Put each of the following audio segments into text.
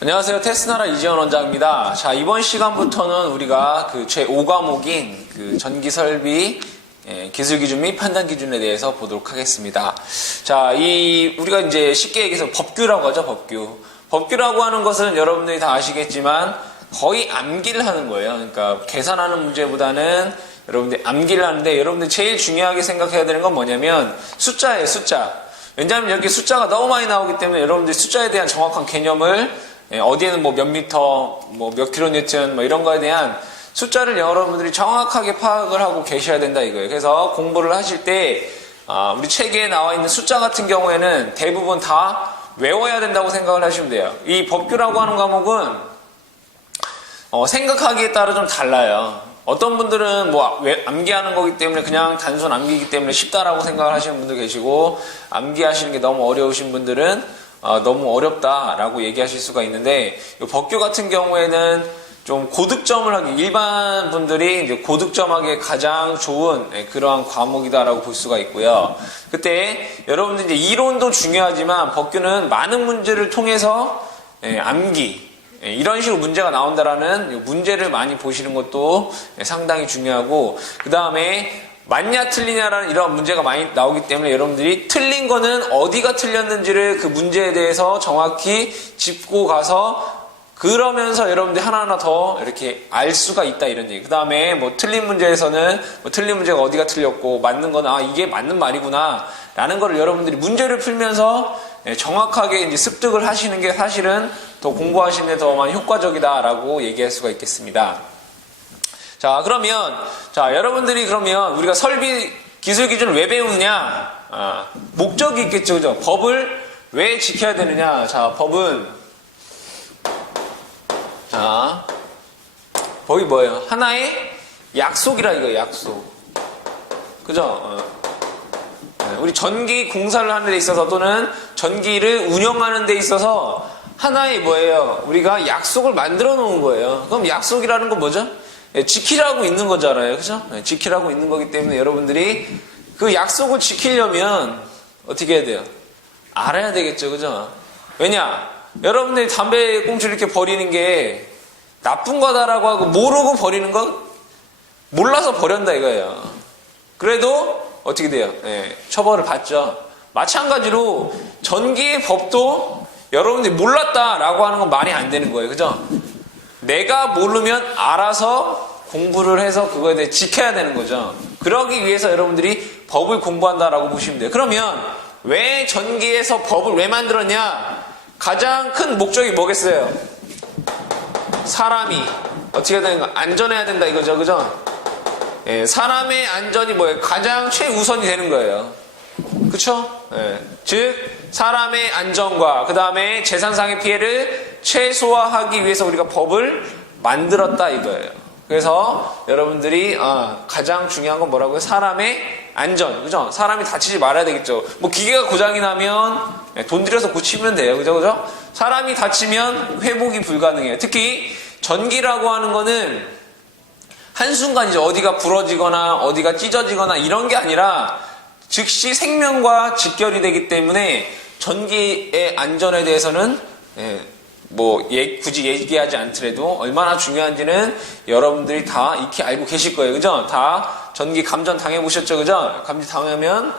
안녕하세요. 테스나라 이지원 원장입니다. 자, 이번 시간부터는 우리가 그 제5과목인 그 전기설비 기술기준 및 판단기준에 대해서 보도록 하겠습니다. 자, 우리가 이제 쉽게 얘기해서 법규라고 하죠, 법규. 법규라고 하는 것은 여러분들이 다 아시겠지만 거의 암기를 하는 거예요. 그러니까 계산하는 문제보다는 여러분들이 암기를 하는데 여러분들이 제일 중요하게 생각해야 되는 건 뭐냐면 숫자예요, 숫자. 왜냐하면 여기 숫자가 너무 많이 나오기 때문에 여러분들이 숫자에 대한 정확한 개념을 어디에는 뭐 몇 미터, 뭐 몇 킬로니우턴, 뭐 이런 거에 대한 숫자를 여러분들이 정확하게 파악을 하고 계셔야 된다 이거예요. 그래서 공부를 하실 때, 우리 책에 나와 있는 숫자 같은 경우에는 대부분 다 외워야 된다고 생각을 하시면 돼요. 이 법규라고 하는 과목은, 생각하기에 따라 좀 달라요. 어떤 분들은 뭐 암기하는 거기 때문에 그냥 단순 암기이기 때문에 쉽다라고 생각을 하시는 분도 계시고, 암기하시는 게 너무 어려우신 분들은 너무 어렵다라고 얘기하실 수가 있는데, 이 법규 같은 경우에는 좀 고득점을 하기, 일반 분들이 이제 고득점하기에 가장 좋은 그러한 과목이다라고 볼 수가 있고요. 그때 여러분들 이제 이론도 중요하지만 법규는 많은 문제를 통해서 암기, 이런 식으로 문제가 나온다라는 문제를 많이 보시는 것도 상당히 중요하고, 그 다음에 맞냐 틀리냐라는 이런 문제가 많이 나오기 때문에 여러분들이 틀린 거는 어디가 틀렸는지를 그 문제에 대해서 정확히 짚고 가서 그러면서 여러분들이 하나하나 더 이렇게 알 수가 있다 이런 얘기. 그 다음에 뭐 틀린 문제에서는 뭐 틀린 문제가 어디가 틀렸고 맞는 거는 이게 맞는 말이구나 라는 거를 여러분들이 문제를 풀면서 정확하게 이제 습득을 하시는 게 사실은 더 공부하시는 데 더 많이 효과적이다라고 얘기할 수가 있겠습니다. 자, 그러면, 여러분들이 그러면 우리가 설비 기술 기준을 왜 배우느냐? 목적이 있겠죠, 그죠? 법을 왜 지켜야 되느냐? 자, 법이 뭐예요? 하나의 약속이라 이거예요, 약속. 그죠? 우리 전기 공사를 하는 데 있어서 또는 전기를 운영하는 데 있어서 하나의 뭐예요? 우리가 약속을 만들어 놓은 거예요. 그럼 약속이라는 건 뭐죠? 지키라고 있는 거잖아요. 그죠? 지키라고 있는 거기 때문에 여러분들이 그 약속을 지키려면 어떻게 해야 돼요? 알아야 되겠죠. 그죠? 왜냐? 여러분들이 담배 꽁초를 이렇게 버리는 게 나쁜 거다라고 하고 모르고 버리는 거 몰라서 버린다 이거예요. 그래도 어떻게 돼요? 처벌을 받죠. 마찬가지로 전기의 법도 여러분들이 몰랐다라고 하는 건 말이 안 되는 거예요. 그죠? 내가 모르면 알아서 공부를 해서 그거에 대해 지켜야 되는 거죠. 그러기 위해서 여러분들이 법을 공부한다라고 보시면 돼요. 그러면 왜 전기에서 법을 왜 만들었냐? 가장 큰 목적이 뭐겠어요? 사람이 어떻게 해야 되는 거? 안전해야 된다 이거죠. 그죠? 사람의 안전이 뭐예요? 가장 최우선이 되는 거예요. 그쵸? 즉 사람의 안전과 그 다음에 재산상의 피해를 최소화하기 위해서 우리가 법을 만들었다 이거예요. 그래서 여러분들이 가장 중요한 건 뭐라고요? 사람의 안전, 그죠? 사람이 다치지 말아야 되겠죠. 뭐 기계가 고장이 나면 돈 들여서 고치면 돼요, 그죠? 사람이 다치면 회복이 불가능해요. 특히 전기라고 하는 거는 한순간 이제 어디가 부러지거나 어디가 찢어지거나 이런 게 아니라 즉시 생명과 직결이 되기 때문에 전기의 안전에 대해서는 굳이 얘기하지 않더라도 얼마나 중요한지는 여러분들이 다 익히 알고 계실 거예요. 그죠? 다 전기 감전 당해보셨죠? 그죠? 감전 당하면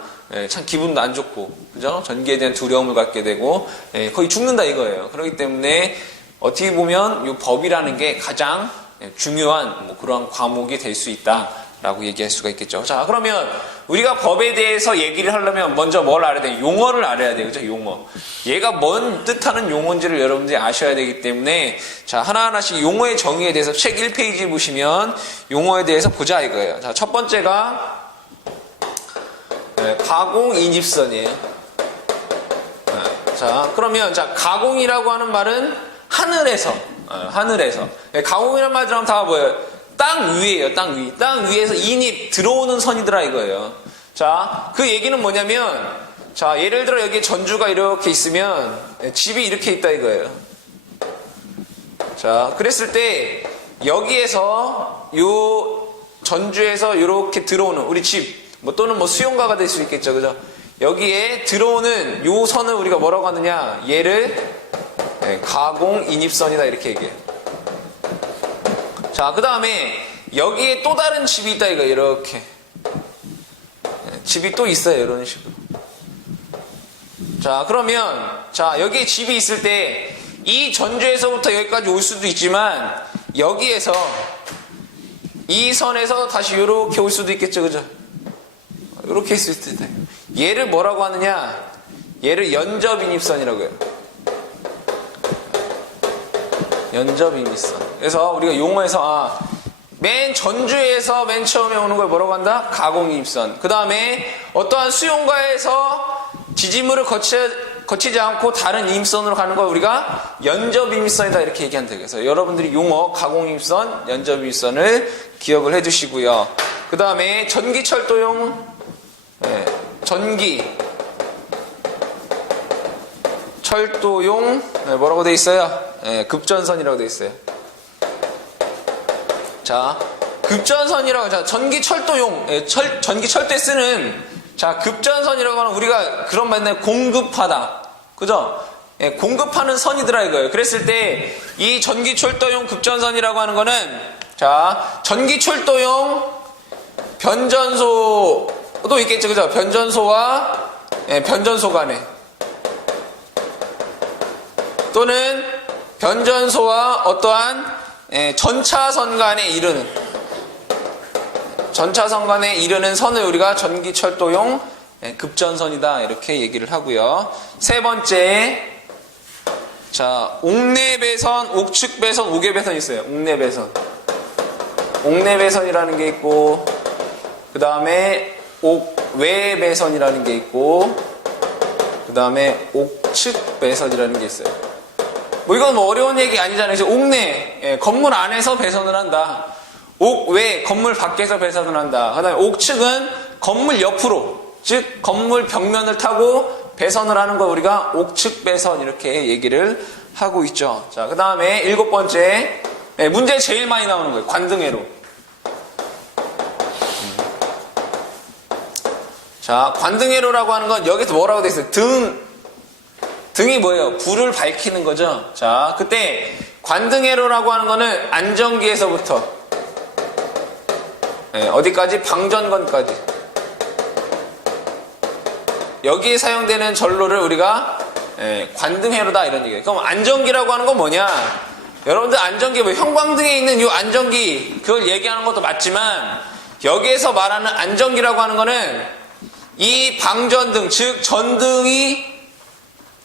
참 기분도 안 좋고, 그죠? 전기에 대한 두려움을 갖게 되고 거의 죽는다 이거예요. 그렇기 때문에 어떻게 보면 이 법이라는 게 가장 중요한 그러한 과목이 될 수 있다라고 얘기할 수가 있겠죠. 자, 그러면 우리가 법에 대해서 얘기를 하려면 먼저 뭘 알아야 돼요? 용어를 알아야 돼요. 그죠? 용어. 얘가 뭔 뜻하는 용어인지를 여러분들이 아셔야 되기 때문에 자, 하나하나씩 용어의 정의에 대해서 책 1페이지 보시면 용어에 대해서 보자 이거예요. 자, 첫 번째가 가공 인입선이에요. 자, 그러면 가공이라고 하는 말은 하늘에서 가공이라는 말 들으면 다 뭐예요? 땅 위에요, 땅 위. 땅 위에서 인입, 들어오는 선이더라 이거예요. 자, 그 얘기는 뭐냐면, 자, 예를 들어 여기 전주가 이렇게 있으면, 집이 이렇게 있다 이거예요. 자, 그랬을 때, 여기에서, 전주에서 이렇게 들어오는, 우리 집, 또는 수용가가 될 수 있겠죠, 그죠? 여기에 들어오는 요 선을 우리가 뭐라고 하느냐, 얘를 가공 인입선이다 이렇게 얘기해요. 자, 그 다음에 여기에 또 다른 집이 있다 이거 이렇게 집이 또 있어요 이런 식으로. 자, 그러면 자 여기에 집이 있을 때 이 전주에서부터 여기까지 올 수도 있지만 여기에서 이 선에서 다시 이렇게 올 수도 있겠죠, 그죠? 이렇게 있을 때 얘를 뭐라고 하느냐? 얘를 연접인입선이라고 해요. 연접인입선. 그래서 우리가 용어에서 맨 전주에서 맨 처음에 오는 걸 뭐라고 한다? 가공인입선. 그 다음에 어떠한 수용가에서 지지물을 거치지 않고 다른 인입선으로 가는 걸 우리가 연접인입선이다 이렇게 얘기한다. 그래서 여러분들이 용어 가공인입선, 연접인입선을 기억을 해두시고요. 그 다음에 전기철도용 철도용 뭐라고 돼 있어요? 급전선이라고 돼 있어요. 자, 급전선이라고, 자, 전기철도용, 전기철도에 쓰는, 자, 급전선이라고 하면 우리가 그런 말인데 공급하다. 그죠? 공급하는 선이더라 이거예요. 그랬을 때, 이 전기철도용 급전선이라고 하는 거는, 자, 전기철도용 변전소도 있겠죠. 그죠? 변전소와, 변전소 간에. 또는 변전소와 어떠한 전차선 간에 이르는 선을 우리가 전기철도용 급전선이다 이렇게 얘기를 하고요. 세 번째, 자, 옥내배선, 옥측배선, 옥외배선이 있어요. 옥내배선이라는 게 있고, 그 다음에 옥외배선이라는 게 있고, 그 다음에 옥측배선이라는 게 있어요. 뭐 이건 뭐 어려운 얘기 아니잖아요. 이제 옥내, 건물 안에서 배선을 한다. 옥외, 건물 밖에서 배선을 한다. 그 다음에 옥측은 건물 옆으로, 즉 건물 벽면을 타고 배선을 하는 걸 우리가 옥측 배선 이렇게 얘기를 하고 있죠. 자, 그 다음에 일곱 번째, 문제 제일 많이 나오는 거예요. 관등회로. 자, 관등회로라고 하는 건 여기서 뭐라고 돼 있어요? 등이 뭐예요? 불을 밝히는 거죠. 자, 그때 관등회로라고 하는 거는 안전기에서부터 어디까지? 방전건까지. 여기에 사용되는 전로를 우리가 관등회로다 이런 얘기예요. 그럼 안전기라고 하는 건 뭐냐? 여러분들 안전기, 뭐 형광등에 있는 이 안전기 그걸 얘기하는 것도 맞지만 여기에서 말하는 안전기라고 하는 거는 이 방전등, 즉 전등이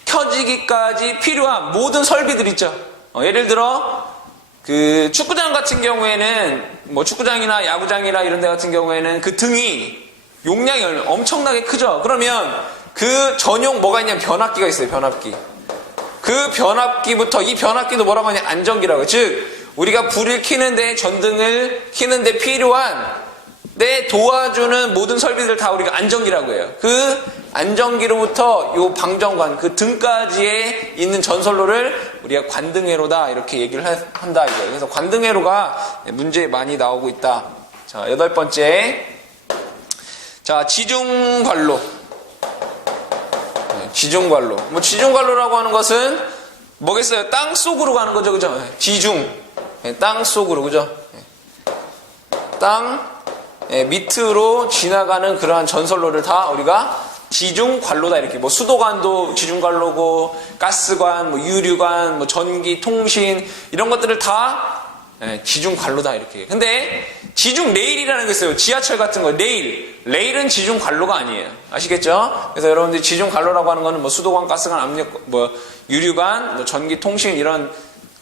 켜지기까지 필요한 모든 설비들 있죠. 예를 들어 그 축구장 같은 경우에는 뭐 축구장이나 야구장이나 이런 데 같은 경우에는 그 등이 용량이 엄청나게 크죠. 그러면 그 전용 뭐가 있냐면 변압기가 있어요. 변압기. 그 변압기부터, 이 변압기도 뭐라고 하냐? 안전기라고 해요. 즉 우리가 불을 켜는데, 전등을 켜는데 필요한 도와주는 모든 설비들 다 우리가 안전기라고 해요. 그 안전기로부터 요 방전관, 그 등까지에 있는 전선로를 우리가 관등회로다 이렇게 얘기를 한다 이거예요. 그래서 관등회로가 문제에 많이 나오고 있다. 자, 여덟 번째, 자, 지중관로. 지중관로. 뭐 지중관로라고 하는 것은 뭐겠어요? 땅 속으로 가는 거죠, 그죠? 지중, 땅 속으로, 그죠? 땅 밑으로 지나가는 그러한 전선로를 다 우리가 지중관로다 이렇게. 뭐 수도관도 지중관로고, 가스관, 뭐 유류관, 뭐 전기, 통신 이런 것들을 다 지중관로다 이렇게. 근데 지중레일이라는 게 있어요. 지하철 같은 거 레일은 지중관로가 아니에요. 아시겠죠? 그래서 여러분들이 지중관로라고 하는 거는 뭐 수도관, 가스관, 압력, 뭐 유류관, 뭐 전기, 통신 이런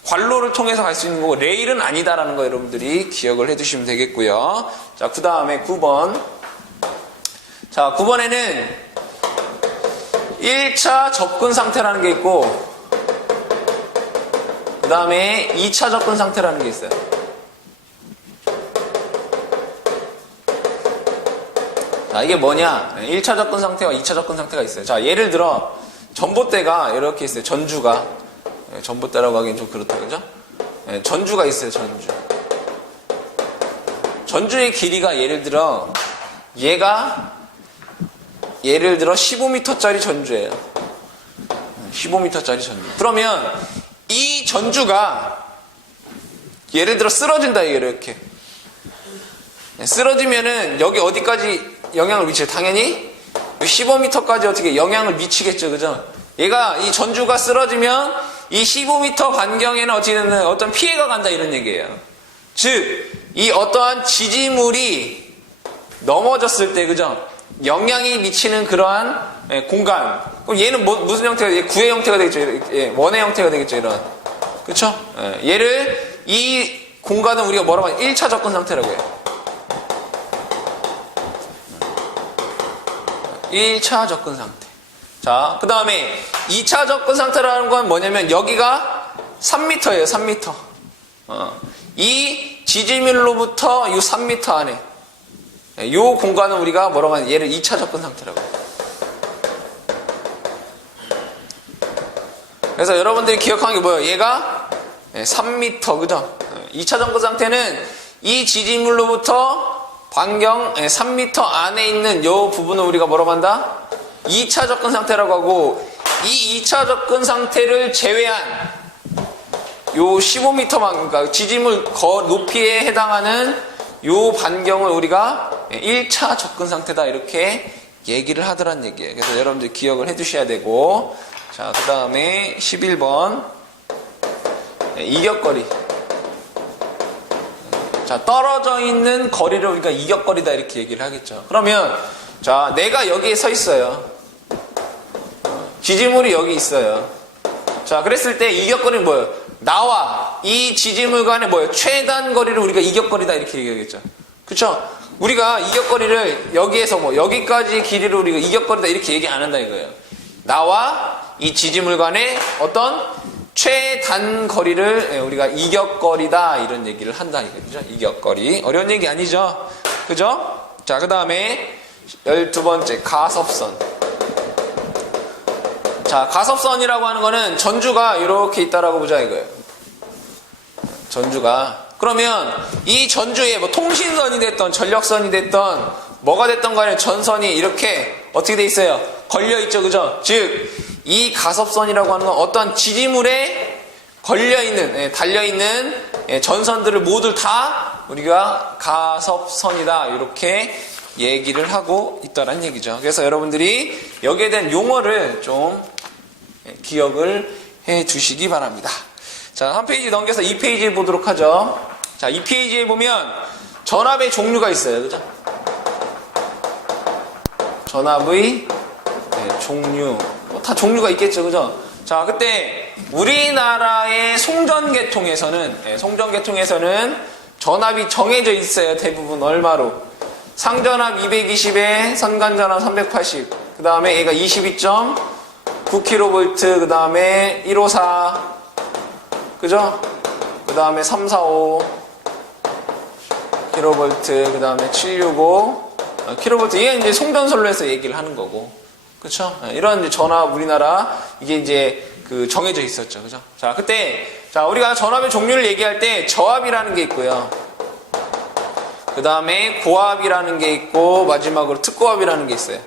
관로를 통해서 갈 수 있는 거고, 레일은 아니다라는 거 여러분들이 기억을 해두시면 되겠고요. 자, 그 다음에 9번. 자, 9번에는 1차 접근 상태라는 게 있고, 그 다음에 2차 접근 상태라는 게 있어요. 자, 이게 뭐냐? 1차 접근 상태와 2차 접근 상태가 있어요. 자, 예를 들어 전봇대가 이렇게 있어요. 전주가. 전봇대라고 하기엔 좀 그렇다, 그죠? 전주가 있어요. 전주의 길이가 예를 들어 15m짜리 전주예요. 15m짜리 전주. 그러면 이 전주가 예를 들어 쓰러진다 이렇게 쓰러지면은 여기 어디까지 영향을 미쳐요? 당연히 15m까지 어떻게 영향을 미치겠죠, 그죠? 얘가 이 전주가 쓰러지면 이 15m 반경에는 어떤 피해가 간다 이런 얘기예요. 즉, 이 어떠한 지지물이 넘어졌을 때, 그죠? 영향이 미치는 그러한 공간. 그럼 얘는 무슨 형태가 되겠죠? 구의 형태가 되겠죠? 원의 형태가 되겠죠, 이런. 그쵸? 얘를, 이 공간은 우리가 뭐라고 하냐? 1차 접근 상태라고 해요. 1차 접근 상태. 자, 그 다음에 2차 접근 상태라는 건 뭐냐면 여기가 3m예요, 3m. 이 지지물로부터 이 3m 안에 이 공간은 우리가 뭐라고 하냐? 얘를 2차 접근 상태라고 해요. 그래서 여러분들이 기억하는 게 뭐예요? 얘가 3m, 그죠? 2차 접근 상태는 이 지지물로부터 반경 3m 안에 있는 이 부분을 우리가 뭐라고 한다? 2차 접근 상태라고 하고, 이 2차 접근 상태를 제외한 요 15m만, 그러니까 지지물 높이에 해당하는 요 반경을 우리가 1차 접근 상태다 이렇게 얘기를 하더란 얘기예요. 그래서 여러분들 기억을 해 두셔야 되고, 자, 그 다음에 11번 이격거리. 자, 떨어져 있는 거리를 우리가 이격거리다 이렇게 얘기를 하겠죠. 그러면 자, 내가 여기에 서 있어요. 지지물이 여기 있어요. 자, 그랬을 때 이격거리는 뭐예요? 나와 이 지지물 간의 뭐예요? 최단 거리를 우리가 이격거리다 이렇게 얘기하겠죠. 그쵸? 우리가 이격거리를 여기에서 뭐 여기까지 길이를 우리가 이격거리다 이렇게 얘기 안 한다 이거예요. 나와 이 지지물 간의 어떤 최단 거리를 우리가 이격거리다 이런 얘기를 한다 이거죠. 이격거리. 어려운 얘기 아니죠? 그죠? 자, 그 다음에 12번째 가섭선. 자, 가섭선이라고 하는 거는 전주가 이렇게 있다라고 보자 이거예요. 전주가. 그러면 이 전주에 뭐 통신선이 됐던 전력선이 됐던 뭐가 됐던 간에 전선이 이렇게 어떻게 돼 있어요? 걸려 있죠, 그죠? 즉, 이 가섭선이라고 하는 건 어떠한 지지물에 걸려있는, 달려있는 전선들을 모두 다 우리가 가섭선이다. 이렇게 얘기를 하고 있다는 얘기죠. 그래서 여러분들이 여기에 대한 용어를 좀 기억을 해 주시기 바랍니다. 자, 한 페이지 넘겨서 2페이지 보도록 하죠. 자, 2페이지에 보면 전압의 종류가 있어요. 그죠? 전압의 종류. 다 종류가 있겠죠, 그죠? 자, 그때 우리나라의 송전계통에서는 전압이 정해져 있어요. 대부분 얼마로? 상전압 220에 선간전압 380. 그 다음에 얘가 22.9kV. 그 다음에 154. 그죠? 그 다음에 345 kV. 그 다음에 765 kV. 이게 이제 송전솔로 해서 얘기를 하는 거고. 그쵸? 이런 전압 우리나라 이게 이제 그 정해져 있었죠. 그죠? 자, 그때 자, 우리가 전압의 종류를 얘기할 때 저압이라는 게 있고요. 그 다음에 고압이라는 게 있고 마지막으로 특고압이라는 게 있어요.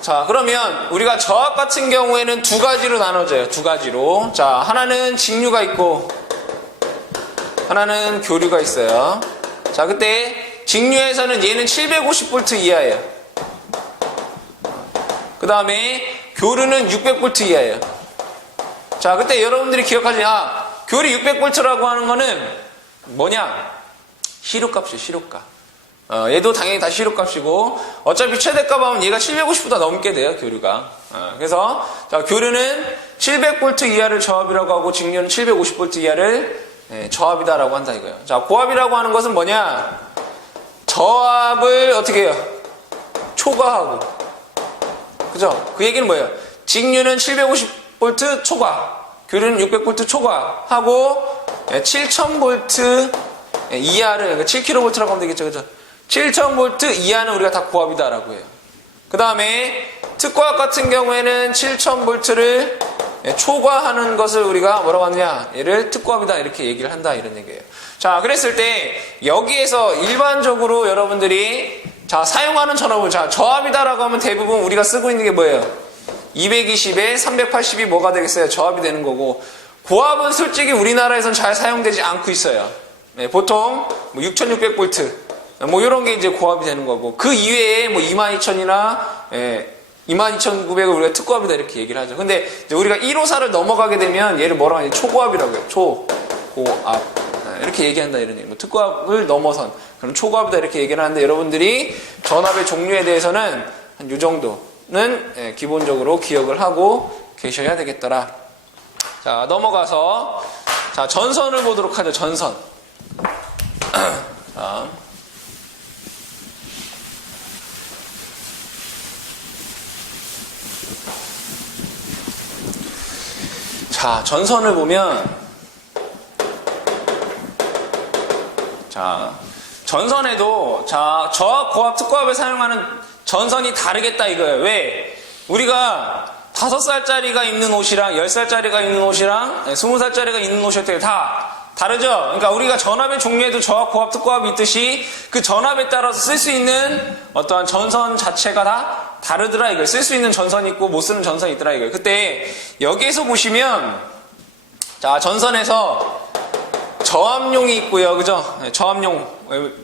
자, 그러면 우리가 저압 같은 경우에는 두 가지로 나눠져요. 두 가지로. 자, 하나는 직류가 있고 하나는 교류가 있어요. 자, 그때 직류에서는 얘는 750V 이하예요. 그 다음에 교류는 600V 이하예요. 자, 그때 여러분들이 기억하지, 교류 600V라고 하는 거는 뭐냐? 시료값이에요, 시료값. 얘도 당연히 다 시료값이고, 어차피 최대값 하면 얘가 750보다 넘게 돼요, 교류가. 그래서, 자, 교류는 700V 이하를 저압이라고 하고, 직류는 750V 이하를 저압이다라고 한다 이거예요. 자, 고압이라고 하는 것은 뭐냐? 저압을 어떻게 해요? 초과하고. 그죠? 그 얘기는 뭐예요? 직류는 750V 초과, 교류는 600V 초과하고 7000V 이하를, 그러니까 7kV라고 하면 되겠죠, 그죠? 7000V 이하는 우리가 다 고압이다라고 해요. 그 다음에 특고압 같은 경우에는 7000V를 초과하는 것을 우리가 뭐라고 하느냐? 얘를 특고압이다 이렇게 얘기를 한다 이런 얘기예요. 자, 그랬을 때 여기에서 일반적으로 여러분들이 자, 사용하는 전압을 자, 저압이다라고 하면 대부분 우리가 쓰고 있는 게 뭐예요? 220에 380이 뭐가 되겠어요? 저압이 되는 거고, 고압은 솔직히 우리나라에선 잘 사용되지 않고 있어요. 네, 보통 뭐 6600V 뭐 이런 게 이제 고압이 되는 거고, 그 이외에 뭐 22000이나 22900을 우리가 특고압이다 이렇게 얘기를 하죠. 근데 이제 우리가 154를 넘어가게 되면 얘를 뭐라고 하냐? 초고압이라고 해요. 초고압. 이렇게 얘기한다 이런 얘기. 뭐 특고압을 넘어선 그럼 초고압이다 이렇게 얘기를 하는데, 여러분들이 전압의 종류에 대해서는 한 요 정도는 기본적으로 기억을 하고 계셔야 되겠더라. 자, 넘어가서 자, 전선을 보도록 하죠. 전선. 자, 전선을 보면, 자, 전선에도 자, 저압, 고압, 특고압을 사용하는 전선이 다르겠다 이거예요. 왜? 우리가 5살짜리가 입는 옷이랑 10살짜리가 입는 옷이랑 20살짜리가 입는 옷이 어떻게 다 다르죠? 그러니까 우리가 전압의 종류에도 저압, 고압, 특고압이 있듯이 그 전압에 따라서 쓸 수 있는 어떠한 전선 자체가 다 다르더라 이거예요. 쓸 수 있는 전선이 있고 못 쓰는 전선이 있더라 이거예요. 그때 여기에서 보시면, 자, 전선에서 저압용이 있고요. 그죠? 저압용,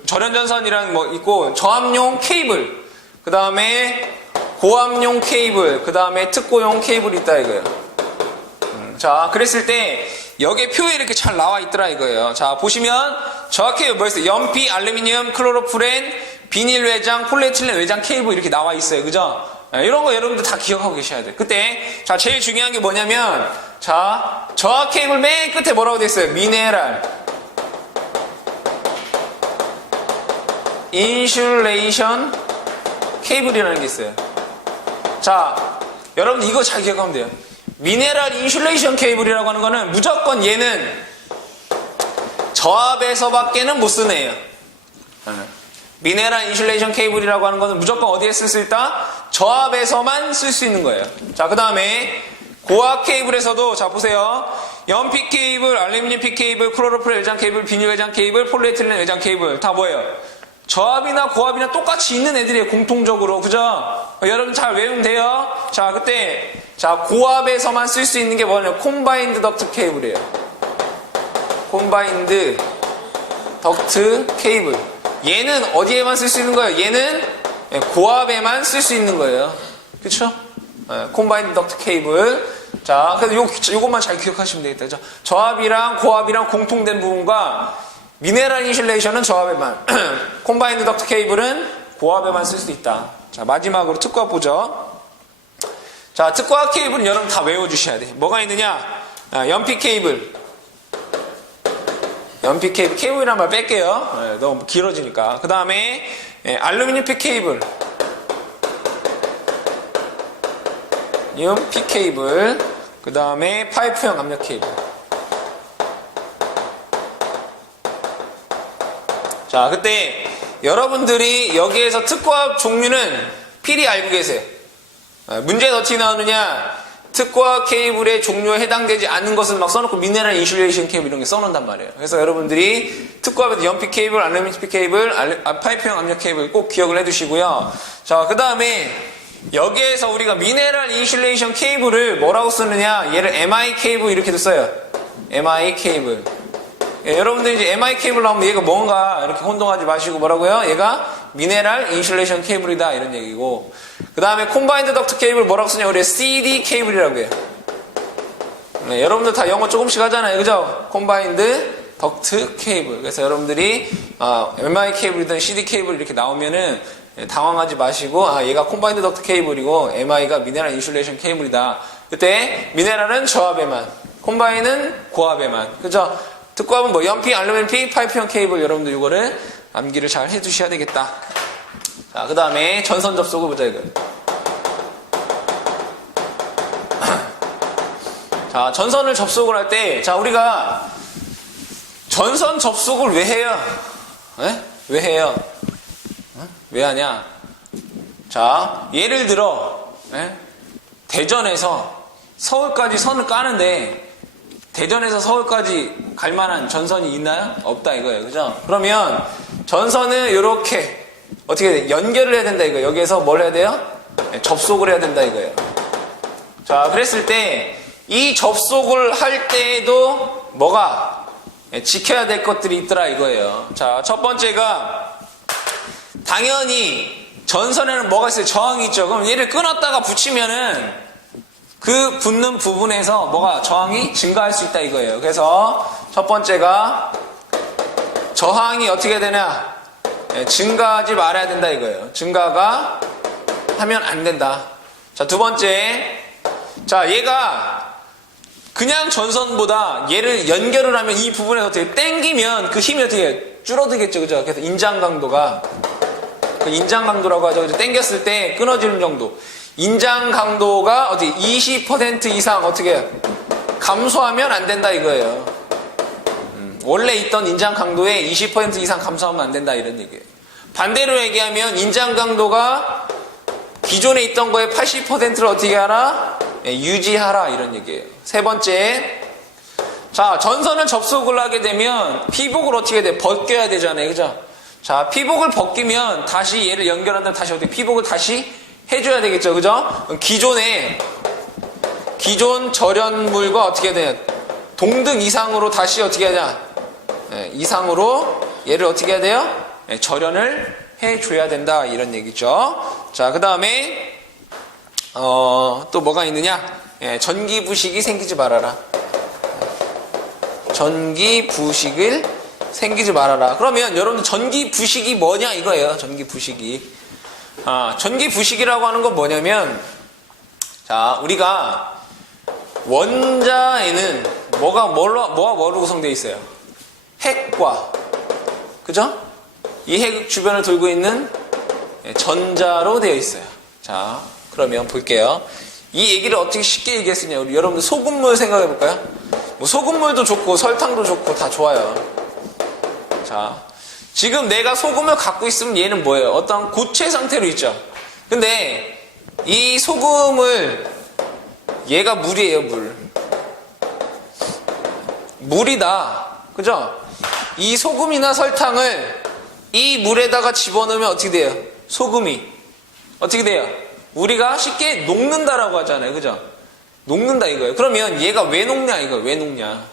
절연전선이라는 뭐 있고, 저압용 케이블, 그 다음에 고압용 케이블, 그 다음에 특고용 케이블이 있다 이거예요. 자, 그랬을 때 여기에 표에 이렇게 잘 나와 있더라 이거예요. 자, 보시면 저압 케이블 뭐 있어요? 연피, 알루미늄, 클로로프렌, 비닐 외장, 폴리에틸렌 외장 케이블 이렇게 나와 있어요. 그죠? 이런 거 여러분들 다 기억하고 계셔야 돼요. 그때 자, 제일 중요한 게 뭐냐면, 자, 저압 케이블 맨 끝에 뭐라고 돼 있어요? 미네랄 인슐레이션 케이블이라는 게 있어요. 자, 여러분 이거 잘 기억하면 돼요. 미네랄 인슐레이션 케이블이라고 하는 거는 무조건 얘는 저압에서밖에는 못 쓰는 애예요. 미네랄 인슐레이션 케이블이라고 하는 거는 무조건 어디에 쓸 수 있다? 저압에서만 쓸 수 있는 거예요. 자, 그 다음에 고압 케이블에서도 자, 보세요. 연피 케이블, 알루미늄 피 케이블, 클로로프렌 외장 케이블, 비닐 외장 케이블, 폴리에틸렌 외장 케이블 다 뭐예요? 저압이나 고압이나 똑같이 있는 애들이에요. 공통적으로. 그죠? 여러분 잘 외우면 돼요. 자, 그때 자, 고압에서만 쓸 수 있는 게 뭐냐면 콤바인드 덕트 케이블이에요. 콤바인드 덕트 케이블. 얘는 어디에만 쓸 수 있는 거예요? 얘는 고압에만 쓸 수 있는 거예요. 그쵸? 콤바인드 덕트 케이블. 자, 그래서 요것만 잘 기억하시면 되겠다. 저압이랑 고압이랑 공통된 부분과 미네랄 인슐레이션은 저압에만, 콤바인드 덕트 케이블은 고압에만 쓸 수 있다. 자, 마지막으로 특고압 보죠. 자, 특고압 케이블은 여러분 다 외워주셔야 돼. 뭐가 있느냐? 연피 케이블. 연피 케이블. 케이블이란 말 뺄게요. 너무 길어지니까. 그 다음에 알루미늄 피 케이블. 피 케이블. 그 다음에 파이프형 압력 케이블. 자, 그때 여러분들이 여기에서 특고압 종류는 필히 알고 계세요. 문제는 어떻게 나오느냐? 특고압 케이블의 종류에 해당되지 않는 것은 막 써놓고 미네랄 인슐레이션 케이블 이런 게 써놓는단 말이에요. 그래서 여러분들이 특고압에서 연피 케이블, 알루미늄 피 케이블, 파이프형 압력 케이블 꼭 기억을 해두시고요. 자, 그 다음에 여기에서 우리가 미네랄 인슐레이션 케이블을 뭐라고 쓰느냐? 얘를 MI 케이블 이렇게도 써요. MI 케이블. 여러분들이 이제 MI 케이블 나오면 얘가 뭔가 이렇게 혼동하지 마시고 뭐라고요? 얘가 미네랄 인슐레이션 케이블이다 이런 얘기고, 그 다음에 콤바인드 덕트 케이블 뭐라고 쓰냐? 우리 CD 케이블이라고 해요. 네, 여러분들 다 영어 조금씩 하잖아요. 그죠? 콤바인드 덕트 케이블. 그래서 여러분들이 MI 케이블이든 CD 케이블 이렇게 나오면은 당황하지 마시고, 얘가 콤바인드 덕트 케이블이고 MI가 미네랄 인슐레이션 케이블이다. 그때 미네랄은 저압에만, 콤바인은 고압에만. 그죠? 특고압은 뭐 연피, 알루미늄 피, 파이프형 케이블. 여러분들 이거를 암기를 잘 해두셔야 되겠다. 자, 그 다음에 전선 접속을 보자 이거. 자, 전선을 접속을 할 때, 자, 우리가 전선 접속을 왜 해요? 네? 왜 해요? 왜 하냐? 자, 예를 들어 대전에서 서울까지 선을 까는데 대전에서 서울까지 갈 만한 전선이 있나요? 없다 이거예요. 그죠? 그러면 전선을 이렇게 어떻게 연결을 해야 된다 이거예요. 여기에서 뭘 해야 돼요? 접속을 해야 된다 이거예요. 자, 그랬을 때 이 접속을 할 때에도 뭐가 지켜야 될 것들이 있더라 이거예요. 자, 첫 번째가 당연히 전선에는 뭐가 있어요? 저항이 있죠. 그럼 얘를 끊었다가 붙이면은 그 붙는 부분에서 뭐가 저항이 증가할 수 있다 이거예요. 그래서 첫 번째가 저항이 어떻게 되냐? 증가하지 말아야 된다 이거예요. 증가가 하면 안 된다. 자, 두 번째. 자, 얘가 그냥 전선보다 얘를 연결을 하면 이 부분에서 어떻게 당기면 그 힘이 어떻게 줄어들겠죠. 그죠? 그래서 인장 강도가 그 인장 강도라고 하죠. 그래서 당겼을 때 끊어지는 정도. 인장 강도가 어떻게 20% 이상 어떻게 감소하면 안 된다 이거예요. 원래 있던 인장 강도의 20% 이상 감소하면 안 된다 이런 얘기예요. 반대로 얘기하면 인장 강도가 기존에 있던 거의 80%를 어떻게 하라? 유지하라 이런 얘기예요. 세 번째, 자, 전선을 접속을 하게 되면 피복을 어떻게 돼? 벗겨야 되잖아요. 그죠? 자, 피복을 벗기면 다시 얘를 연결한다면 다시 어떻게 피복을 다시 해줘야 되겠죠. 그죠? 기존 절연물과 어떻게 돼요? 동등 이상으로 다시 어떻게 하냐? 이상으로 얘를 어떻게 해야 돼요? 절연을 해줘야 된다 이런 얘기죠. 자, 그 다음에 또 뭐가 있느냐? 전기 부식이 생기지 말아라. 전기 부식을 생기지 말아라. 그러면 여러분 전기 부식이 뭐냐 이거예요. 전기 부식이. 전기 부식이라고 하는 건 뭐냐면, 자, 우리가 원자에는 뭐가 뭐로 구성되어 있어요? 핵과, 그죠? 이 핵 주변을 돌고 있는 전자로 되어 있어요. 자, 그러면 볼게요. 이 얘기를 어떻게 쉽게 얘기했으냐. 우리 여러분들 소금물 생각해 볼까요? 뭐 소금물도 좋고 설탕도 좋고 다 좋아요. 자, 지금 내가 소금을 갖고 있으면 얘는 뭐예요? 어떤 고체 상태로 있죠. 근데 이 소금을 얘가 물이에요. 물이다. 그죠? 이 소금이나 설탕을 이 물에다가 집어넣으면 어떻게 돼요? 소금이 어떻게 돼요? 우리가 쉽게 녹는다라고 하잖아요. 그죠? 녹는다 이거예요. 그러면 얘가 왜 녹냐 이거 왜 녹냐?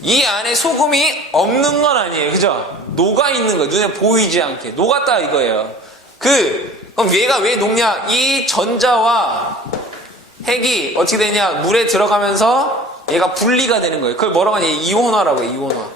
이 안에 소금이 없는 건 아니에요. 그죠? 녹아 있는 거예요. 눈에 보이지 않게 녹았다 이거예요. 그럼 얘가 왜 녹냐? 이 전자와 핵이 어떻게 되냐? 물에 들어가면서 얘가 분리가 되는 거예요. 그걸 뭐라고 하냐? 이온화라고 해요.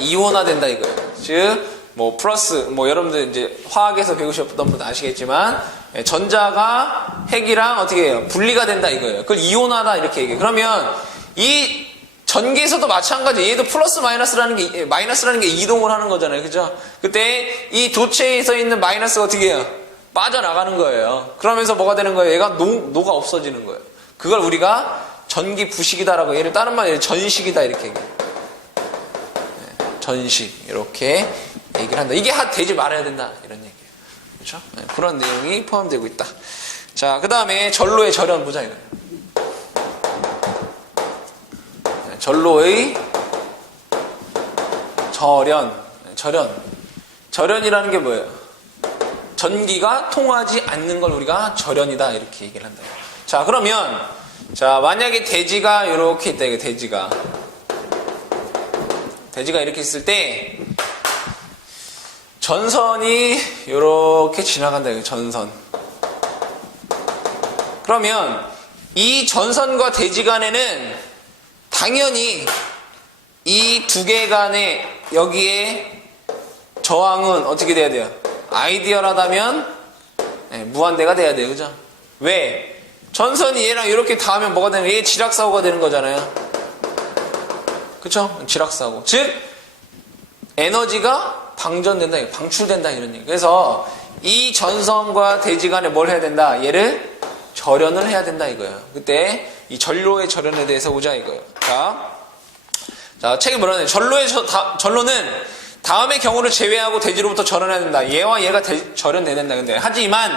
이온화 된다 이거예요. 즉 뭐 플러스 뭐 여러분들 이제 화학에서 배우셨던 분 아시겠지만 전자가 핵이랑 어떻게 해요? 분리가 된다 이거예요. 그걸 이온화다 이렇게 얘기해요. 그러면 이 전기에서도 마찬가지. 얘도 플러스 마이너스라는 게 이동을 하는 거잖아요. 그죠? 그때 이 도체에서 있는 마이너스가 어떻게 해요? 빠져나가는 거예요. 그러면서 뭐가 되는 거예요? 얘가 녹아 없어지는 거예요. 그걸 우리가 전기 부식이다라고, 얘를 다른 말로 전식이다 이렇게 얘기해요. 전식 이렇게 얘기를 한다. 이게 되지 말아야 된다 이런 얘기예요. 그렇죠? 그런 내용이 포함되고 있다. 자, 그 다음에 전로의 절연 보자 이거예요. 전로의 절연이라는 게 뭐예요? 전기가 통하지 않는 걸 우리가 절연이다 이렇게 얘기를 한다. 자, 그러면 자, 만약에 대지가 이렇게 있다. 이거 대지가 이렇게 있을 때 전선이 이렇게 지나간다. 이거 전선. 그러면 이 전선과 대지 간에는 당연히 이 두 개 간의 여기에 저항은 어떻게 돼야 돼요? 아이디얼하다면 무한대가 돼야 돼요. 그죠? 왜? 전선이 얘랑 이렇게 닿으면 뭐가 되면 얘 지락사고가 되는 거잖아요. 그쵸? 지락사고. 즉 에너지가 방출된다 이런 얘기. 그래서 이 전선과 대지 간에 뭘 해야 된다? 얘를 절연을 해야 된다 이거예요. 그때 이 전로의 절연에 대해서 보자 이거예요. 자, 책에 뭐라 하냐? 전로는 다음의 경우를 제외하고 대지로부터 절연해야 된다. 얘와 얘가 절연해야 된다. 근데 하지만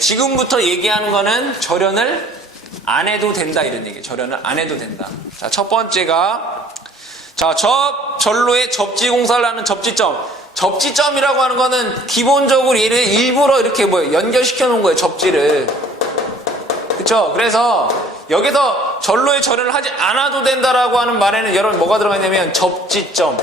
지금부터 얘기하는 거는 절연을 안 해도 된다 이런 얘기예요. 절연을 안 해도 된다. 자, 첫 번째가 전로의 접지 공사를 하는 접지점. 접지점이라고 하는 거는 기본적으로 얘를 일부러 이렇게 연결시켜 놓은 거예요. 접지를. 그쵸? 그래서 여기서 전로의 절연을 하지 않아도 된다라고 하는 말에는 여러분 뭐가 들어가 있냐면 접지점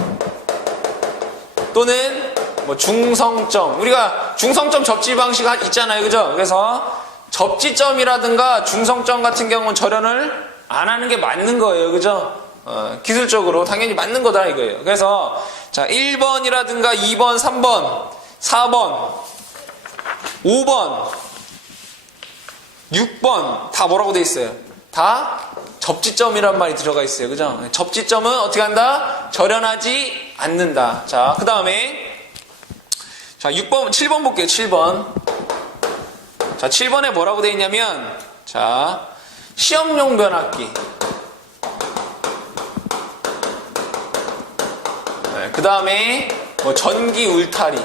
또는 뭐 중성점. 우리가 중성점 접지 방식 있잖아요. 그죠? 그래서 접지점이라든가 중성점 같은 경우는 절연을 안 하는 게 맞는 거예요. 그죠? 기술적으로 당연히 맞는 거다 이거예요. 그래서 자 1번이라든가 2번, 3번, 4번, 5번, 6번 다 뭐라고 돼 있어요? 다 접지점이란 말이 들어가 있어요. 그죠? 접지점은 어떻게 한다? 절연하지 않는다. 자, 그 다음에 자 6번, 7번 볼게요. 7번. 자 7번에 뭐라고 돼 있냐면 자 시험용 변압기. 그 다음에 뭐 전기 울타리.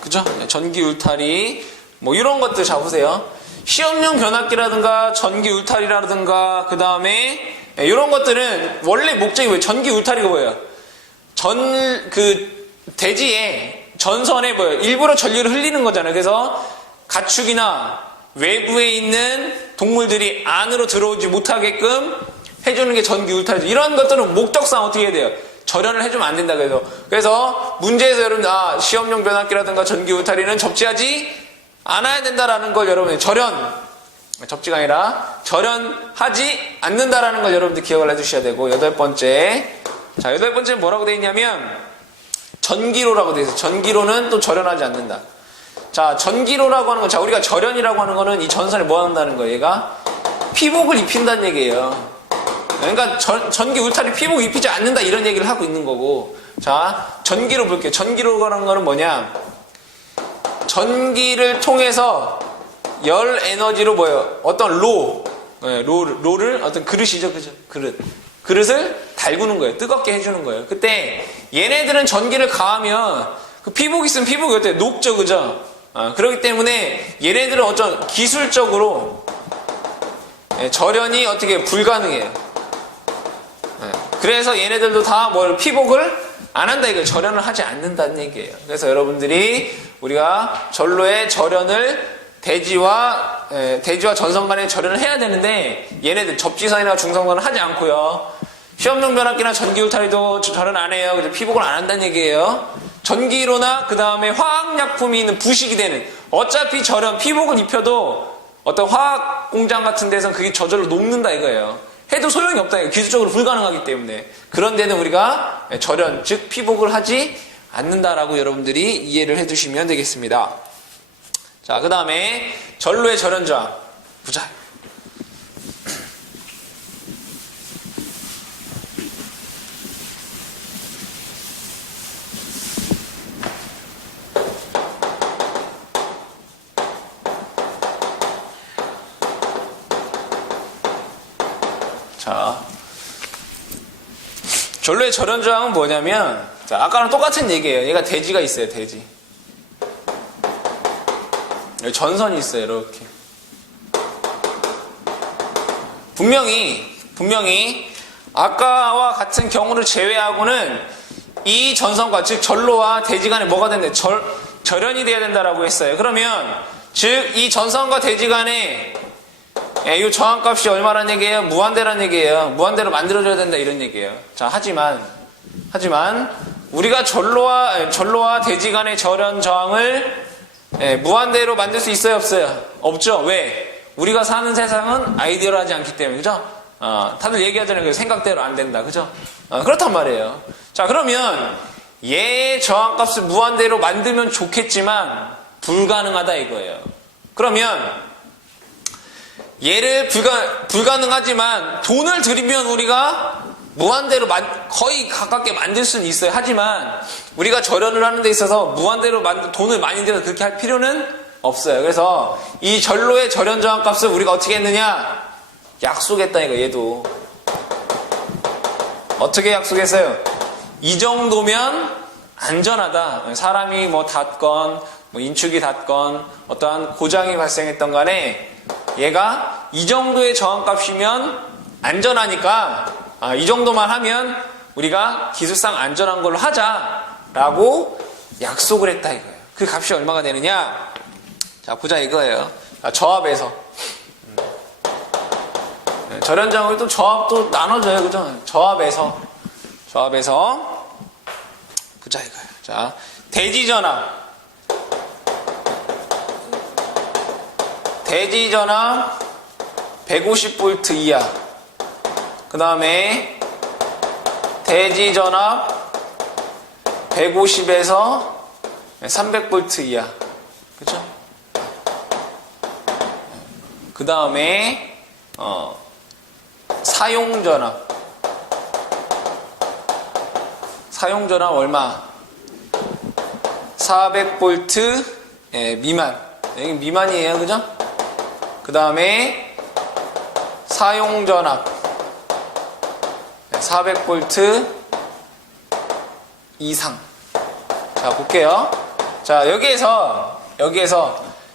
그죠? 전기 울타리. 뭐 이런 것들 잡으세요. 시험용 변압기라든가 전기 울타리라든가 그 다음에 이런 것들은 원래 목적이 뭐예요? 전기 울타리가 뭐예요? 대지에 전선에 뭐예요? 일부러 전류를 흘리는 거잖아요. 그래서 가축이나 외부에 있는 동물들이 안으로 들어오지 못하게끔 해주는 게 전기 울타리죠. 이런 것들은 목적상 어떻게 해야 돼요? 절연을 해주면 안 된다. 그래서 문제에서 여러분 시험용 변압기라든가 전기 울타리는 접지하지 않아야 된다라는 걸 여러분이 접지가 아니라 절연하지 않는다라는 걸 여러분들 기억을 해주셔야 되고 8번째. 자 8번째는 뭐라고 되어 있냐면 전기로라고 되어 있어요. 전기로는 또 절연하지 않는다. 자 전기로라고 하는 건 자 우리가 절연이라고 하는 거는 이 전선에 뭐 한다는 거예요? 얘가 피복을 입힌다는 얘기예요. 그러니까 전기 울타리 피복 입히지 않는다 이런 얘기를 하고 있는 거고. 자 전기로 볼게요. 전기로라는 거는 뭐냐? 전기를 통해서 열 에너지로 뭐예요? 어떤 로를 어떤 그릇이죠, 그죠? 그릇을 달구는 거예요. 뜨겁게 해주는 거예요. 그때 얘네들은 전기를 가하면 그 피복이 있으면 피복이 어때요? 녹죠, 그죠? 그렇기 때문에 얘네들은 어떤 기술적으로 절연이 어떻게 불가능해요. 그래서 얘네들도 다 피복을 안 한다 이거예요. 절연을 하지 않는다는 얘기예요. 그래서 여러분들이 우리가 전로의 절연을 대지와 전선 간의 절연을 해야 되는데 얘네들 접지선이나 중성선은 하지 않고요. 시험용 변압기나 전기 울타리도 절연 안 해요. 그래서 피복을 안 한다는 얘기예요. 전기로나 그 다음에 화학약품이 있는 부식이 되는 어차피 절연 피복을 입혀도 어떤 화학 공장 같은 데서는 그게 저절로 녹는다 이거예요. 해도 소용이 없다 이거예요. 기술적으로 불가능하기 때문에 그런 데는 우리가 절연 즉 피복을 하지 않는다라고 여러분들이 이해를 해두시면 되겠습니다. 자, 그 다음에 전로의 절연저항 보자. 자, 전로의 절연저항은 뭐냐면 자, 아까랑 똑같은 얘기예요. 얘가 대지가 있어요. 대지. 여기 전선이 있어요. 이렇게. 분명히 아까와 같은 경우를 제외하고는 이 전선과 즉 전로와 대지 간에 뭐가 된대? 절연이 돼야 된다라고 했어요. 그러면 즉 이 전선과 대지 간에 이 저항값이 얼마란 얘기예요? 무한대란 얘기예요. 무한대로 만들어줘야 된다 이런 얘기예요. 자, 하지만 우리가 전로와 대지 간의 절연 저항을 무한대로 만들 수 있어요, 없어요? 없죠. 왜? 우리가 사는 세상은 아이디어하지 않기 때문에, 그죠? 다들 얘기하잖아요. 생각대로 안 된다, 그죠? 그렇단 말이에요. 자, 그러면 얘의 저항값을 무한대로 만들면 좋겠지만 불가능하다 이거예요. 그러면 얘를 불가능하지만 돈을 들이면 우리가 무한대로 거의 가깝게 만들 수는 있어요. 하지만 우리가 절연을 하는 데 있어서 무한대로 돈을 많이 들여서 그렇게 할 필요는 없어요. 그래서 이 전로의 절연 저항값을 우리가 어떻게 했느냐? 약속했다 이거. 얘도 어떻게 약속했어요? 이 정도면 안전하다. 사람이 닿건 인축이 닿건 어떠한 고장이 발생했던 간에 얘가 이 정도의 저항값이면 안전하니까 이 정도만 하면 우리가 기술상 안전한 걸로 하자라고 약속을 했다 이거예요. 그 값이 얼마가 되느냐? 자, 보자 이거예요. 저압에서. 절연장을 또 저압도 나눠줘요. 그죠? 저압에서 보자 이거예요. 자, 대지전압 150V 이하. 그 다음에 대지전압 150에서 300V 이하. 그쵸? 그 다음에 사용전압 얼마? 400V 미만. 여기 미만이에요. 그죠? 그 다음에 사용전압 400V 이상. 자, 볼게요. 자, 여기에서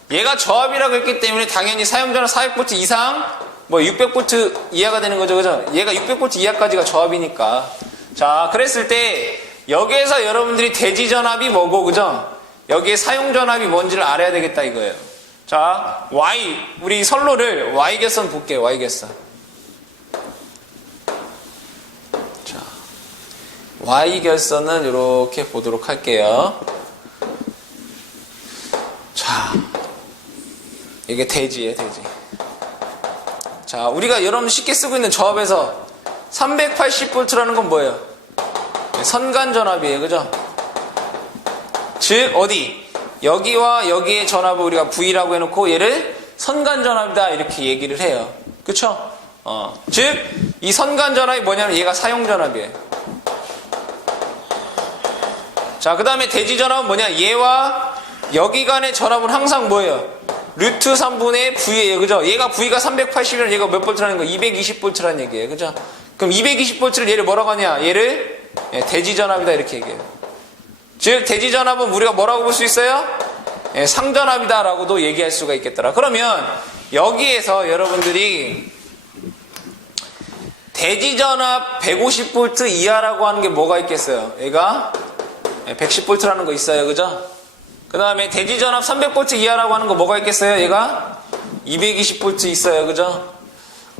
얘가 저압이라고 했기 때문에 당연히 사용전압 400V 이상, 뭐 600V 이하가 되는 거죠. 그죠? 얘가 600V 이하까지가 저압이니까. 자, 그랬을 때 여기에서 여러분들이 대지전압이 뭐고, 그죠? 여기에 사용전압이 뭔지를 알아야 되겠다 이거예요. 자, Y, 우리 선로를 Y개선 볼게요. Y개선. 자, Y결선은 이렇게 보도록 할게요. 자, 이게 대지예요, 대지. 자, 우리가 여러분 쉽게 쓰고 있는 저압에서 380V라는 건 뭐예요? 선간전압이에요. 그죠? 즉, 어디? 여기와 여기의 전압을 우리가 V라고 해놓고 얘를 선간전압이다 이렇게 얘기를 해요. 그쵸? 즉, 이 선간전압이 뭐냐면 얘가 사용전압이에요. 자, 그 다음에 대지전압은 뭐냐? 얘와 여기 간의 전압은 항상 뭐예요? 루트 3분의 V예요. 그죠? 얘가 V가 380이면 얘가 몇 볼트라는 거예요? 220볼트라는 얘기예요. 그죠? 그럼 220볼트를 얘를 뭐라고 하냐? 얘를 대지전압이다 이렇게 얘기해요. 즉 대지전압은 우리가 뭐라고 볼 수 있어요? 상전압이다 라고도 얘기할 수가 있겠더라. 그러면 여기에서 여러분들이 대지전압 150V 이하라고 하는 게 뭐가 있겠어요? 얘가 110V라는 거 있어요. 그죠? 그 다음에 대지전압 300V 이하라고 하는 거 뭐가 있겠어요? 얘가 220V 있어요. 그죠?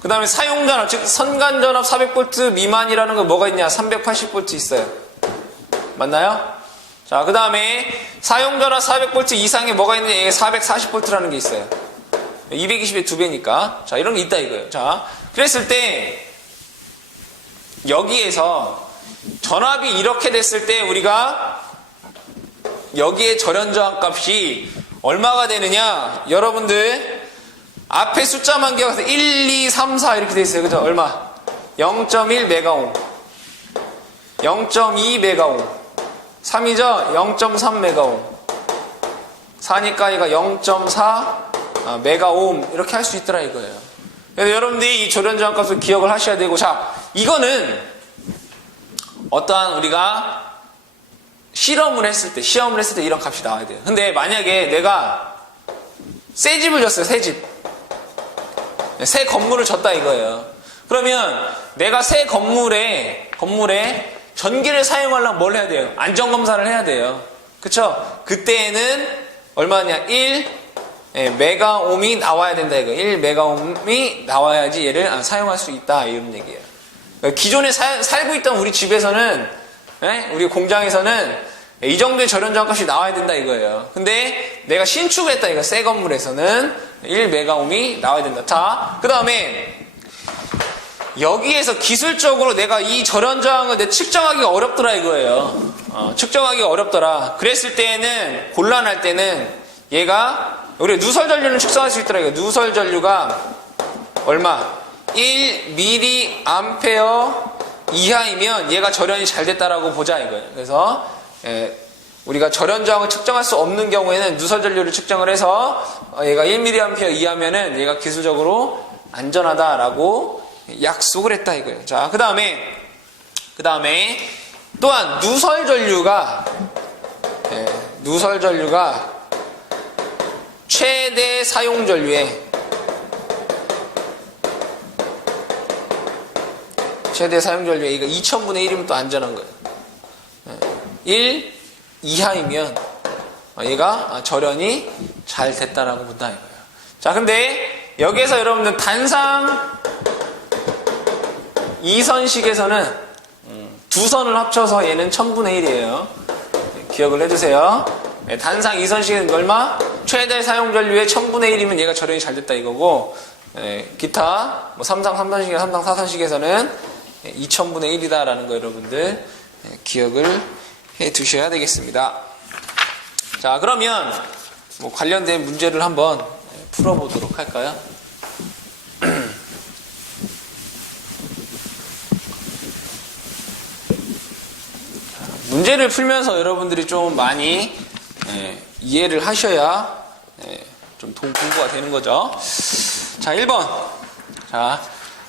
그 다음에 사용전압, 즉 선간전압 400V 미만이라는 거 뭐가 있냐? 380V 있어요. 맞나요? 자, 그 다음에 사용전압 400V 이상에 뭐가 있느냐? 얘가 440V라는 게 있어요. 220의 2배니까. 자, 이런 게 있다 이거예요. 자, 그랬을 때 여기에서 전압이 이렇게 됐을 때 우리가 여기에 절연저항 값이 얼마가 되느냐? 여러분들 앞에 숫자만 기억해서 1, 2, 3, 4 이렇게 돼 있어요. 그죠? 얼마? 0.1 메가옴, 0.2 메가옴, 3이죠? 0.3 메가옴, 4니까 얘가 0.4 메가옴 이렇게 할 수 있더라 이거예요. 그래서 여러분들이 이 절연저항 값을 기억을 하셔야 되고, 자, 이거는 어떠한 우리가 시험을 했을 때 이런 값이 나와야 돼요. 근데 만약에 내가 새 집을 졌어요. 새 집. 새 건물을 졌다 이거예요. 그러면 내가 새 건물에 전기를 사용하려면 뭘 해야 돼요? 안전검사를 해야 돼요. 그쵸? 그때에는 얼마냐? 1 메가옴이 나와야 된다 이거. 1 메가옴이 나와야지 얘를 사용할 수 있다 이런 얘기예요. 기존에 살고 있던 우리 집에서는, 우리 공장에서는 이 정도의 절연저항 값이 나와야 된다 이거예요. 근데 내가 신축을 했다 이거. 새 건물에서는 1 메가옴이 나와야 된다. 자, 그 다음에 여기에서 기술적으로 내가 이 절연저항을 측정하기가 어렵더라 이거예요. 측정하기가 어렵더라. 그랬을 때에는, 곤란할 때는 얘가 우리 누설전류는 측정할 수 있더라 이거. 누설전류가 얼마? 1mA 이하이면 얘가 절연이 잘 됐다라고 보자 이거예요. 그래서 우리가 절연저항을 측정할 수 없는 경우에는 누설전류를 측정을 해서 얘가 1mA 이하면은 얘가 기술적으로 안전하다라고 약속을 했다 이거예요. 자, 그 다음에 또한 누설전류가 최대 사용전류에 이거 2000분의 1이면 또 안전한 거예요. 1 이하이면 얘가 절연이 잘 됐다라고 본다 이거예요. 자, 근데 여기에서 여러분들 단상 이선식에서는 두 선을 합쳐서 얘는 1000분의 1이에요. 기억을 해주세요. 단상 이선식은 얼마? 최대 사용 전류의 1000분의 1이면 얘가 절연이 잘 됐다 이거고, 기타 뭐 3상 3선식이나 3상 4선식에서는 2000분의 1이다라는 거 여러분들 기억을 해 두셔야 되겠습니다. 자, 그러면 뭐 관련된 문제를 한번 풀어보도록 할까요? 문제를 풀면서 여러분들이 좀 많이 이해를 하셔야 좀 공부가 되는 거죠. 자, 1번. 자,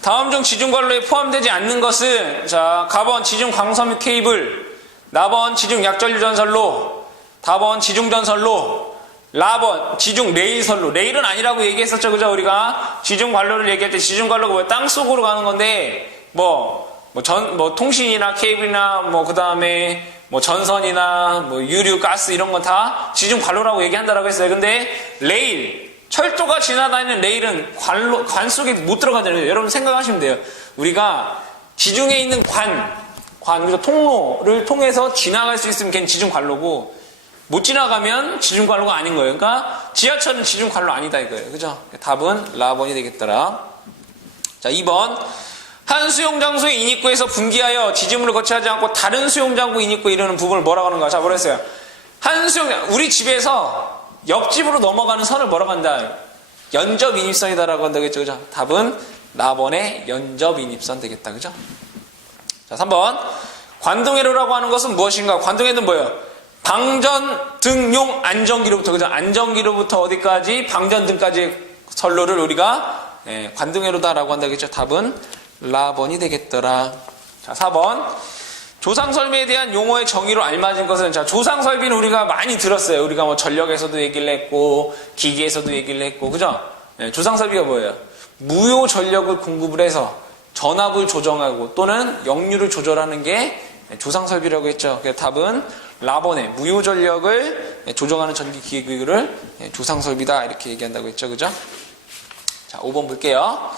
다음 중 지중관로에 포함되지 않는 것은, 자, 가번 지중 광섬유 케이블, 나번 지중 약전류전선로, 다번 지중전선로, 라번 지중 레일선로. 레일은 아니라고 얘기했었죠, 그죠? 우리가 지중관로를 얘기할 때 지중관로가 뭐야? 땅 속으로 가는 건데, 통신이나 케이블이나, 그 다음에, 전선이나, 유류, 가스 이런 건 다 지중관로라고 얘기한다라고 했어요. 근데, 레일, 철도가 지나다니는 레일은 관 속에 못 들어가잖아요. 여러분 생각하시면 돼요. 우리가 지중해 있는 우리가 통로를 통해서 지나갈 수 있으면 걔는 지중관로고, 못 지나가면 지중관로가 아닌 거예요. 그러니까, 지하철은 지중관로 아니다 이거예요. 그죠? 답은 라번이 되겠더라. 자, 2번. 한 수용장소의 인입구에서 분기하여 지지물을 거치하지 않고 다른 수용장구 인입구에 이르는 부분을 뭐라고 하는가? 자, 뭐라 했어요? 우리 집에서 옆집으로 넘어가는 선을 뭐라고 한다? 연접 인입선이다라고 한다, 그죠? 그죠? 답은 나번의 연접 인입선 되겠다, 그죠? 자, 3번. 관동회로라고 하는 것은 무엇인가? 관동회는 뭐예요? 방전 등용 안전기로부터, 그죠? 안전기로부터 어디까지? 방전 등까지 선로를 우리가 관동회로다라고 한다, 그죠? 답은 라번이 되겠더라. 자, 4번. 조상설비에 대한 용어의 정의로 알맞은 것은, 자, 조상설비는 우리가 많이 들었어요. 우리가 전력에서도 얘기를 했고, 기기에서도 얘기를 했고, 그죠? 조상설비가 뭐예요? 무효 전력을 공급을 해서 전압을 조정하고 또는 역류를 조절하는 게 조상설비라고 했죠. 그래서 답은 라번의 무효 전력을 조정하는 전기기기를 조상설비다. 이렇게 얘기한다고 했죠. 그죠? 자, 5번 볼게요.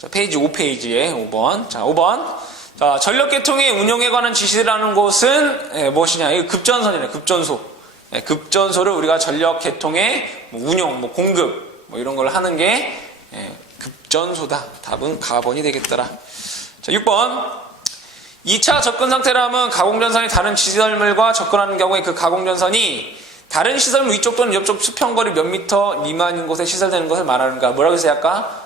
자, 페이지 5페이지에 5번. 자, 5번. 자, 전력계통의 운용에 관한 지시라는 곳은 무엇이냐? 이거 급전선이네, 급전소. 급전소를 우리가 전력계통의 운용, 공급, 이런 걸 하는 게 급전소다. 답은 가번이 되겠더라. 자, 6번. 2차 접근 상태라면 가공전선이 다른 시설물과 접근하는 경우에 그 가공전선이 다른 시설물 위쪽 또는 옆쪽 수평거리 몇 미터 미만인 곳에 시설되는 것을 말하는가? 뭐라고 했어요, 아까?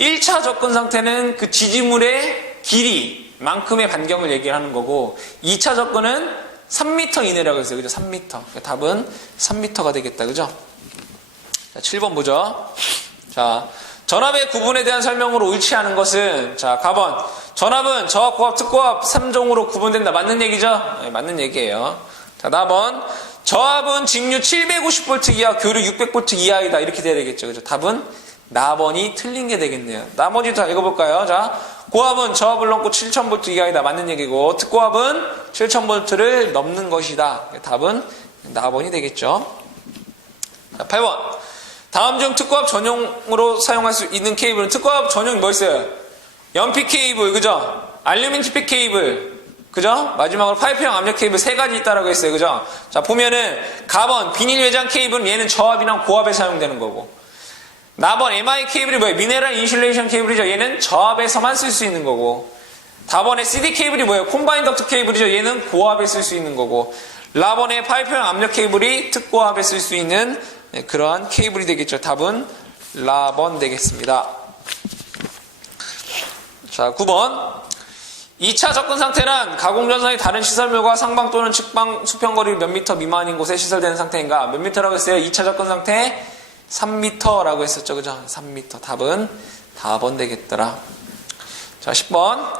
1차 접근 상태는 그 지지물의 길이만큼의 반경을 얘기하는 거고, 2차 접근은 3m 이내라고 했어요. 그죠? 3m. 답은 3m가 되겠다. 그죠? 자, 7번 보죠. 자, 전압의 구분에 대한 설명으로 옳지 않은 것은, 자, 가번. 전압은 저압, 고압, 특고압 3종으로 구분된다. 맞는 얘기죠? 네, 맞는 얘기예요. 자, 나번. 저압은 직류 750V 이하, 교류 600V 이하이다. 이렇게 돼야 되겠죠. 그죠? 답은 나번이 틀린 게 되겠네요. 나머지 다 읽어볼까요? 자, 고압은 저압을 넘고 7000V 이하이다. 맞는 얘기고, 특고압은 7000V를 넘는 것이다. 답은 나번이 되겠죠. 자, 8번. 다음 중 특고압 전용으로 사용할 수 있는 케이블은, 특고압 전용이 뭐 있어요? 연피 케이블, 그죠? 알루미늄 티팩 케이블, 그죠? 마지막으로 파이프형 압력 케이블 3가지 있다라고 했어요. 그죠? 자, 보면은, 가번, 비닐 외장 케이블은 얘는 저압이나 고압에 사용되는 거고, 나번 MI 케이블이 뭐예요? 미네랄 인슐레이션 케이블이죠. 얘는 저압에서만 쓸 수 있는 거고, 다번에 CD 케이블이 뭐예요? 콤바인 덕트 케이블이죠. 얘는 고압에 쓸 수 있는 거고, 라번의 파이프형 압력 케이블이 특고압에 쓸 수 있는 그러한 케이블이 되겠죠. 답은 라번 되겠습니다. 자, 9번. 2차 접근 상태란 가공전선이 다른 시설물과 상방 또는 측방 수평거리 몇 미터 미만인 곳에 시설되는 상태인가? 몇 미터라고 했어요? 2차 접근 상태 3m라고 했었죠. 그죠? 3m. 답은 4번 되겠더라. 자, 10번.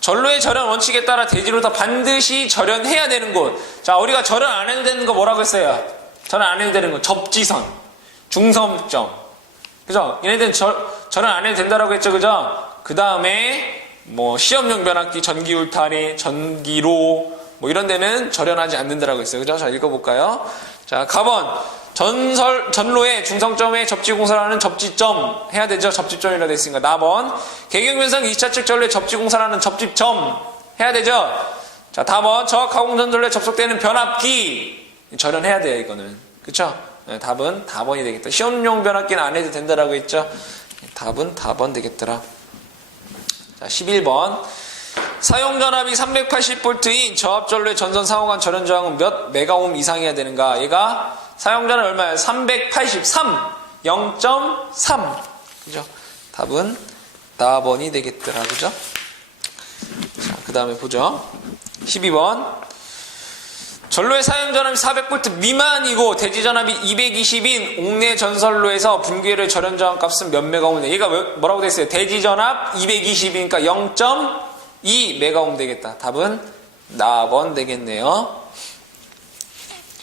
전로의 절연 원칙에 따라 대지로다 반드시 절연해야 되는 곳. 자, 우리가 절연 안 해도 되는 거 뭐라고 했어요? 절연 안 해도 되는 거. 접지선. 중섬점. 그죠? 얘네들은 절연 안 해도 된다라고 했죠. 그죠? 그 다음에 시험용 변압기, 전기 울타리, 전기로 이런 데는 절연하지 않는다라고 했어요. 그죠? 자, 읽어볼까요? 자, 가번. 전로의 중성점에 접지공사라는 접지점 해야 되죠. 접지점이라 돼 있으니까 답은 계경변성 2차측 전로의 접지공사라는 접지점 해야 되죠. 자, 답은 저하공전 전로에 접속되는 변압기 절연해야 돼요. 이거는 그쵸? 네, 답은 답원이 되겠다. 시험용 변압기는 안 해도 된다라고 했죠. 답은 답원 되겠더라. 자, 11번 사용전압이 380V인 저압전로의 전선 상호간 절연 저항은 몇 메가옴 이상이어야 되는가? 얘가 사용전압 얼마예요? 383 0.3 그죠? 답은 답원이 되겠더라. 그죠? 자, 그 다음에 보죠. 12번 전로의 사용전압이 400V 미만이고 대지전압이 220인 옥내 전선로에서 분기율의 절연 저항 값은 몇 메가옴 돼? 얘가 뭐라고 됐어요? 대지전압 220이니까 0.2 메가옴 되겠다. 답은 나번 되겠네요.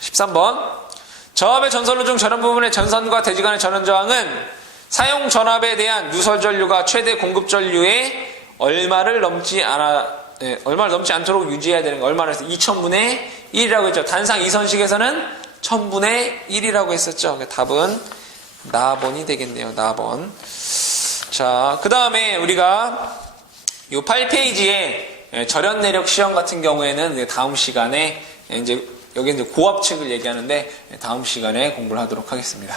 13번 저압의 전선로 중 절연 부분의 전선과 대지 간의 절연 저항은 사용 전압에 대한 누설 전류가 최대 공급 전류의 얼마를 넘지 않도록 유지해야 되는 거. 얼마를 했어요? 2000분의 1이라고 했죠. 단상 이선식에서는 1000분의 1이라고 했었죠. 답은 나번이 되겠네요. 나번. 자, 그 다음에 우리가 이 8페이지에 절연 내력 시험 같은 경우에는 다음 시간에 이제 여기 이제 고압 측을 얘기하는데 다음 시간에 공부를 하도록 하겠습니다.